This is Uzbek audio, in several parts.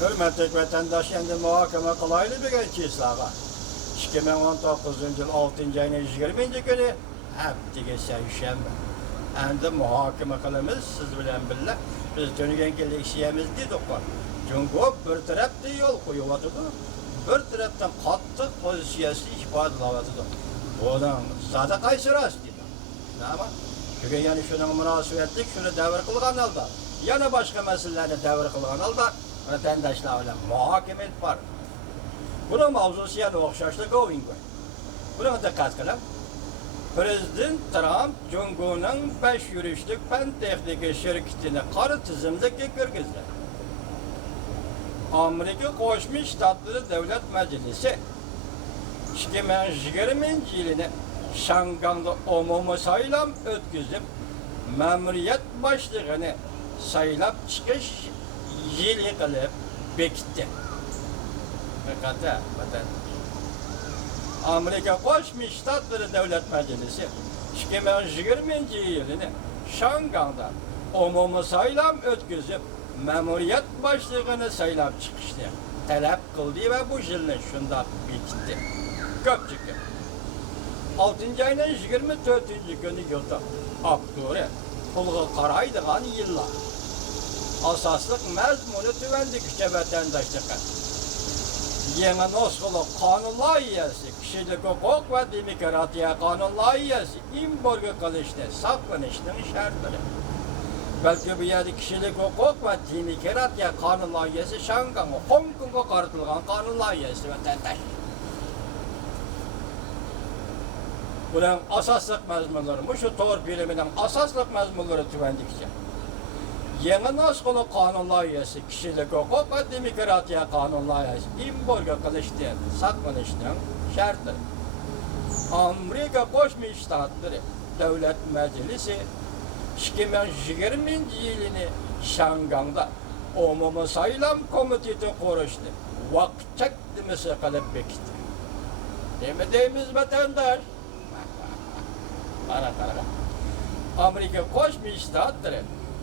Hürmetlik vatandaş endi muhokama qilaylik degan sizlarga. 2019 yil 6 ayning 20 kuni haftaga seshanba. Endi muhokama qilamiz siz bilan birga. Biz to'nigan kelishimiz dedik. Jungo bir tarafdan yo'l qo'yibdi, bir tarafdan qattiq pozitsiyasini ifodalayapti. Bundan sada qaysi rost dedi. Nima? Çünkü yani şunun münasebetlik, şunu davr qilgan holda, yana boshqa masalalarni davr qilgan holda vatandaşlar bilan muhokama etib bor. Buning mavzusi yana o'xshashlik o'yinga. Buni diqqat qiling. Prezident Trump Jungoning 5 yurishlik fan texnika shirkatini qora tizimlikka kirgizdi. Amerika Qo'shma Shtatlari Davlat Majlisi 2020 yilini Şangang'da umumiy saylam o'tkazib, ma'muriyat boshlig'ini saylab chiqish yili qilib bekitdi. Haqiqatda Amerika Qo'shma Shtatlari Davlat Majlisi 2020 yilini Şangang'da umumiy saylam o'tkazib, ma'muriyat boshlig'ini saylab chiqishni talab qildi va bu yilni shunda bekitdi. Ko'pchilik 6 ayning 24 kuni yilda Abdure pulga qaraydigan yillar. Asosliq mazmuni tuvandikcha vatandaşlığı. Yeni nusxali qonun loyihasi, kishilik huquq va demokratiya qonun loyihasi importga qilishni saqlanishning shartlari. Balki bu yerda kishilik huquq va demokratiya qonun loyihasi Shangang, Hong Kongga qaratilgan qonun loyihasi vatandaş. Bunun asaslık mazmunları, şu tor biliminin asaslık mazmunları tüvendikçe. Yeni nusxali qonun loyihasi, kishilik huquq va demokratiya qonun loyihasi importga qilishni saqlanishning sharti. Amerika Qo'shma Shtatlari Davlat Majlisi 2020 yilini Shangang'da umumiy saylam komiteti qurishni vaqtcha demasi qilib bekitdi. Nima deymiz vatandaş? Amerika Qo'shma Shtatlari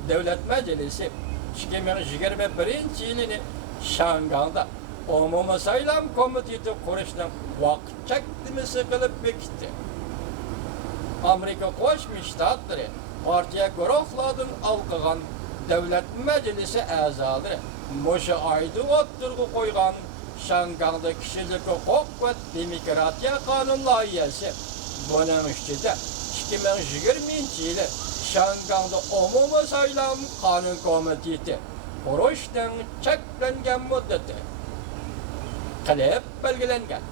Davlat Majlisi 2021 yilini Shangang'da umumiy saylam komiteti qurishni vaqtcha demasi qilib bekitdi. Amerika Qo'shma Shtatlari partiya guruhlaridan alqıgan Davlat Majlisi a'zolari mushu oyda o'ttirg'i qo'ygan Shangang'da kishilik huquq va demokratiya qonun loyihasi buning ichida 2020 yili Shangang'da umumiy saylam qonun komiteti qurishning cheklangan muddati qilib belgilangan.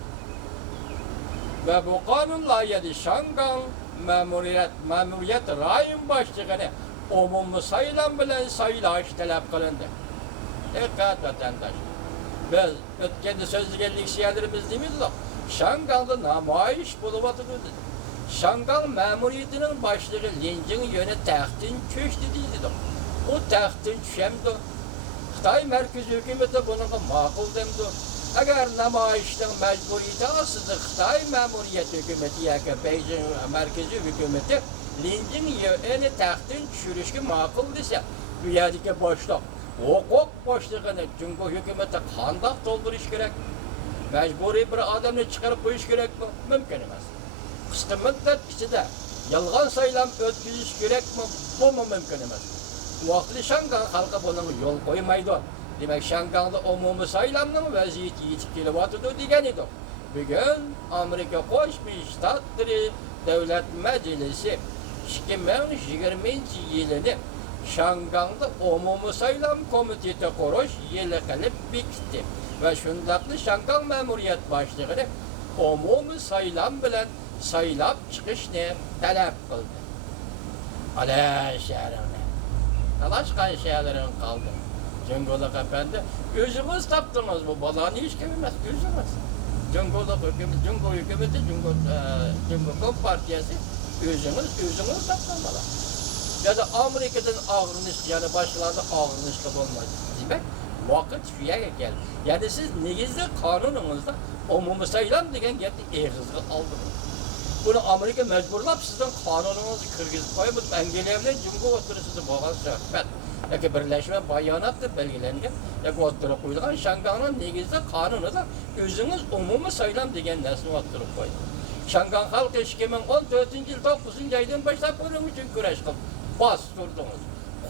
Ve bu qonun loyihasi Shangang ma'muriyat rayon boshlig'ini umumiy saylam bilan saylash talab qilindi. Diqqat vatandaş. Biz o'tganda so'zlaganlik shiyalarimiz deymizmi? Shangang'da namoyish bo'lyapti. Shangang ma'muriyatining boshlig'i Linjing yöne taxtdan cho'shdi deydi. O taxtdan tushamdi. Xitoy markaziy hukumati bunga ma'qul demdi. Agar namoyishning majburiyati ostida Xitoy ma'muriyat hukumati yoki Beijing markaziy hukumati Linjing yöne taxtdan tushirishga ma'qul desa, bu yerdagi boshliq huquq boshlig'ini Jungo hukumati qanday to'ldirish kerak? Majburiy bir odamni chiqarib qo'yish kerakmi? Mumkin emas. Qisqa muddat ichida yolg'on saylam o'tkazish kerakmi? Bu mumkin emas. Vaqtli Shangang xalqi buni yo'l qo'ymaydi. Demak, Shangang'da umumiy saylamning vaziyati yetib kelyapti degan edi. Bugun Amerika Qo'shma Shtatlari Davlat Majlisi 2020 yilini Shangang'da umumiy saylam komiteti qurish yili qilib bekitdi. Ve shundaqli Shangang ma'muriyat boshlig'ini umumiy saylam bilan saylab chiqishni talab qildi. Ala shahrini. Talashgan shaharlaring qoldi. Jungo'da efendi, o'zingiz topdingiz bu balani hech kim emas, o'zingiz. Jungo'da hukumat, Jungo hukumati, Jungo partiyasi o'zingiz topgan bala. Ya da Amerika'dan ağırlış, yani başkalarında ağırlışlı olmaz. Demek vakit şu yere geldi. Yani siz negizde kanununuzda umumi sayılan degen geldi eğrizgi aldınız. Bunu Amerika mecburlap sizden kanununuzu kırgızıp koyup engelleyemle Jungo oturusu boğaz söhbet. yoki birlashma bayonotda belgilangan yoki o'ttirib qo'yilgan Shanganning negizida qonunida o'zingiz umumiy saylam degan narsani o'ttirib qo'ydi. Shangan xalqi 2014-yil 9-oydan boshlab buning uchun kurash qildi. Bosturdingiz,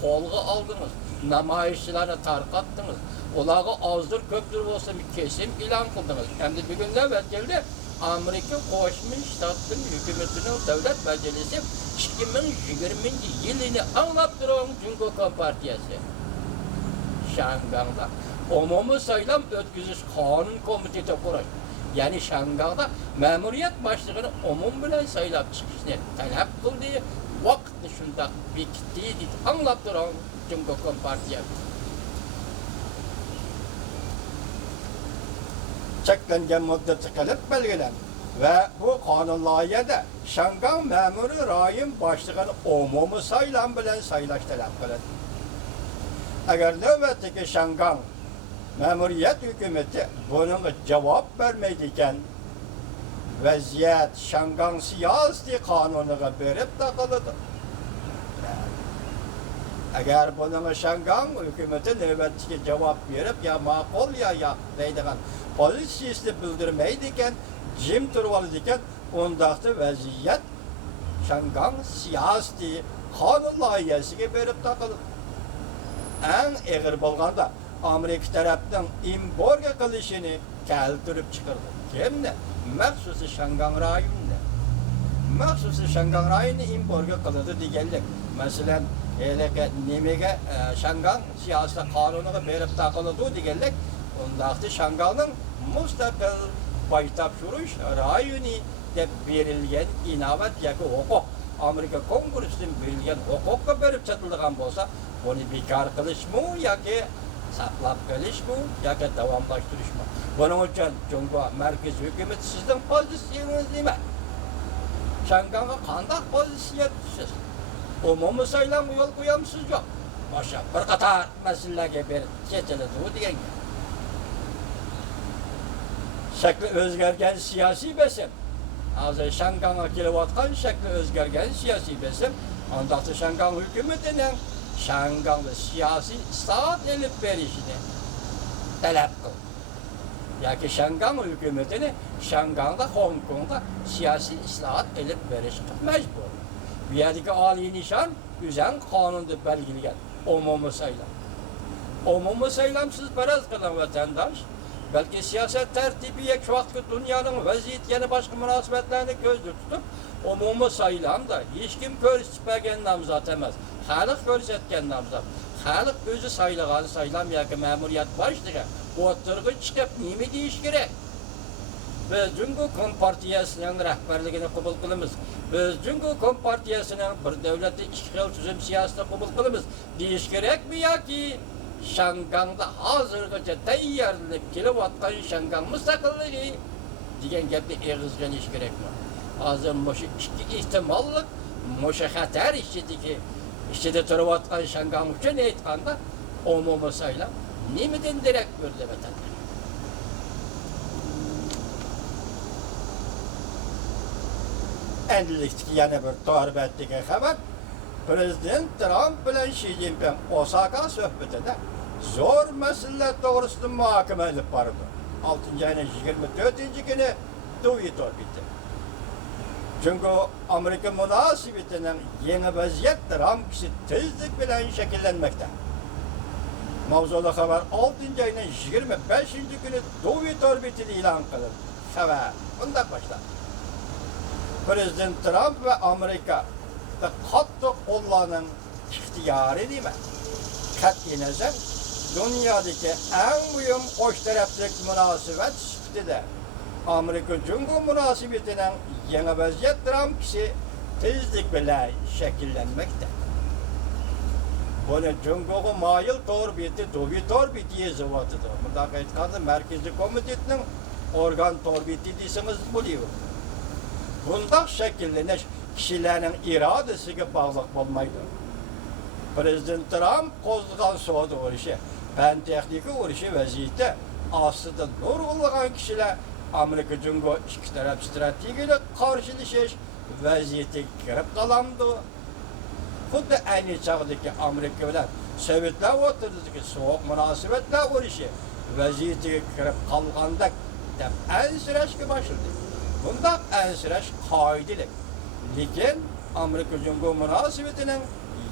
qo'lga oldingiz, namoyishchilarni tarqatdingiz. Ularga ozdir ko'pdir bo'lsa kesim e'lon qildingiz. Endi bugun navbat keldi. Amerika Qo'shma Shtatlar hukumatining davlat majlisi 2020-yilni anglab turgan Jungo Kompartiyasi Shanganda umumiy saylam o'tkazish qonun komiteti qurish, ya'ni Shanganda ma'muriyat boshlig'ini umum bilan saylab chiqishni talab qildi. Vaqtni shunday bekitdi deb anglab turgan Jungo Kompartiyasi. Cheklangan muddati qilib belgilan va bu qonun loyihasida Shangan ma'muriy rayon boshlig'ini umumiy saylam bilan saylash talab qiladi. Agar navbatdagi Shangan ma'muriyat hukumati bunga javob bermaydi ekan, vaziyat Shangan siyosiy qonuniga berib taqiladi. Agar bunga Shangan hukumati navbatdagi javob berib, ya ma'qul ya yo'q deydigan pozitsiyasini bildirmaydi ekan, jim turib oladi ekan, undaqda vaziyat Shangan siyosiy qonun loyihasiga berib taqiladi. Eng og'ir bo'lganda Amerika tarafdan embargo qilishini keltirib chiqardi. Kimni? Maxsusi Shangan rayonini. Maxsusi Shangan rayonini embargo qiladi deganlik. Masalan, nimaga Shangan siyosiy qonuniga berib taqiladi deganlik, undaqda Shanganning mustaqil paytapshirish rayoni deb berilgan inovat yoki huquq, Amerika Kongressidan berilgan huquqqa berib chatilgan bo'lsa, buni bekor qilishmi yoki saqlab qolishmi yoki davomlashtirishmi? Buning uchun Jungo markaziy hukumat sizning pozitsiyangiz nima? Shanganga qanday pozitsiya tutasiz? Umumiy saylam yo'l qo'yamsiz yo'q? Boshqa bir qator masalalarga berib chechiladi degan. Şekli o'zgargan siyosiy besim, hozir Shanganga kelayotgan shekli o'zgargan siyosiy besim, undaqda Shangan hukumatining Shanganga siyosiy islohot elib berishini talab qildi. Yoki Shangan hukumatini Shanganda, Hong Kongda siyosiy islohot elib berishga majbur. Bu yerdagi oliy nishon o'zang qonunda belgilangan umumiy saylam. Umumiy saylamsiz faraz qilan vatandosh balki siyosat tartibi şu vaqtki dunyoning vaziyati yana boshqa munosabatlarni ko'zda tutib, umumiy saylamda hech kim ko'rsatmagan nomzod emas, xalq ko'rsatgan nomzod. Xalq o'zi saylagan saylam yoki ma'muriyat boshlig'i o'tirg'i chiqib nima deyish kerak? Biz Jungo Kompartiyasining rahbarligini qabul qilamiz. Biz Jungo Kompartiyasining bir davlatda ikki xil tuzum siyosatini qabul qilamiz deyish kerakmi yoki Shanganda hozirgacha tayyorlanib kelayotgan Shangan mustaqilligi degan gapni eg'izganish kerakmi? Hozir mushu ikki ehtimollik, mushu xatar ichida turayotgan Shangan uchun aytganda umumiy saylam nimadan darak bo'ldi vatandosh? Endilikdagi yana bir to'g'ribatdagi xabar, Prezident Trump bilan Xi Jinping Osaka suhbatida zo'r masalalar to'g'risida muhokama olib bordi. 6-oyning 24-kuni Twitter bitdi. Chunki Amerika munosabatining yangi vaziyat Trump kishi tezlik bilan shakllanmoqda. Mavzuda xabar 6-oyning 25-kuni Twitter bitida e'lon qilindi. Xabar bunday boshlanadi. Prezident Trump ve Amerika qattiq qo'llaning ixtiyori nima? Qat'iy nazar dunyodagi eng muhim qo'sh taraflik munosabat sifatida Amerika Jungo munosabatining yangi vaziyat Trump kishi tezlik bilan shakllanmoqda. Buni Jungo'ga moyil to'rbiti yozib-o'tdi. Bunday aytganda Markaziy komitetining organ to'rbiti desangiz bo'laydi. Bunday shakllanish kishilarning irodasiga bog'liq bo'lmaydi. Prezident Trump qo'zg'agan savdo urushi, fan texnika urushi vaziyati ostida nurg'unlagan kishilar Amerika Jungo ikki taraf strategiyalik qarshilashish vaziyatiga kirib qoldi. Xuddi ayni chog'dagi Amerika bilan Sovetlar o'rtasidagi sovuq munosabatlar urushi vaziyatiga kirib qolganda deb ansirashga boshladi. Bundaq ansirash qoidalik. Lekin Amerika Jungo munosabatining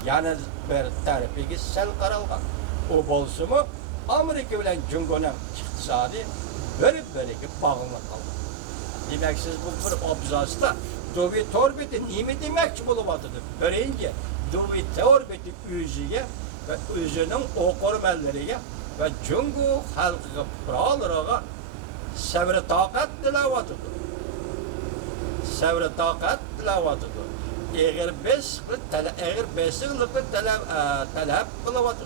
yana bir tarafiga sal qaralgan. O bo'lsa-mu Amerika bilan Jungoning iqtisodiy bir-biriga bog'liq qolgan. Demak, siz bu bir abzasda Sovet orbiti nima demoqchi bo'lyapti? Birinchi, Sovet orbiti o'ziga ve o'zining o'qirmanlariga va Jungo xalqiga birolariga sabr toqat tilayotdi. Sabr toqat tilayotdi. Eğer besliqni talab qilyotdi.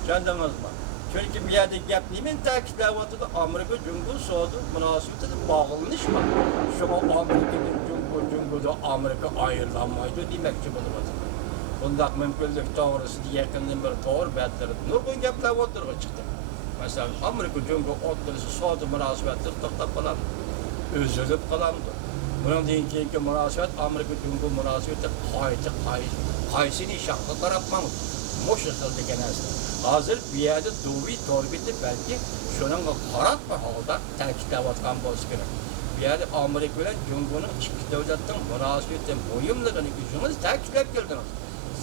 Tushundingizmi? Çünkü bir yerde gap nimen ta'kidlayotdi? Amerika Jungo savdo munosabatida bog'lanish bor. Shunga Amerikaning Jungoda Amerika ayrilmaydi demoqchi bo'lyapti. Bundaq mümkünlük doğrusida yaqindan bir to'g'ri batlar nurg'un gaplar o'tirib chiqdi. Masalan, Amerika Jungo o'rtasida savdo munosabatlar to'xtab qoladi. O'zilib qoladi. Bundan keyingi munosabat Amerika Jungo munosabati qaysini shaxsga qarabmamiz. Mo'sha xilda ekanasiz. Hozir bu yerda Duvi torbiti balki shunga qarab holda ta'kidlayotgan bo'lsa kerak. Bu yerda Amerika bilan Jungoning ikki davlatning munosabati muhimligini o'zingiz ta'kidlab keldingiz.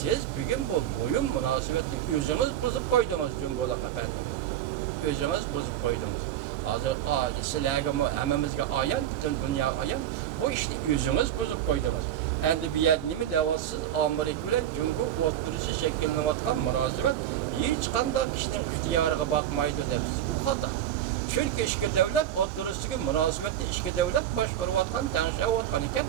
Siz bugün bu muhim munosabatni o'zingiz buzib qo'ydingiz Jungolar efendim. O'zingiz buzib qo'ydingiz. Hozir sizlarga hammamizga ayon, butun dunyo ayon. Bu ishni o'zingiz buzib qo'ydingiz. Endi bu yerda nima deyapsiz? Amerika bilan Jungo o'rtasida shakllanayotgan munosabat hech qanday kishining ixtiyoriga boqmaydi deysiz. Bu xato. Chunki ikki davlat o'rtasidagi munosabatni ikki davlat boshqarayotgan, tanishayotgan ekan.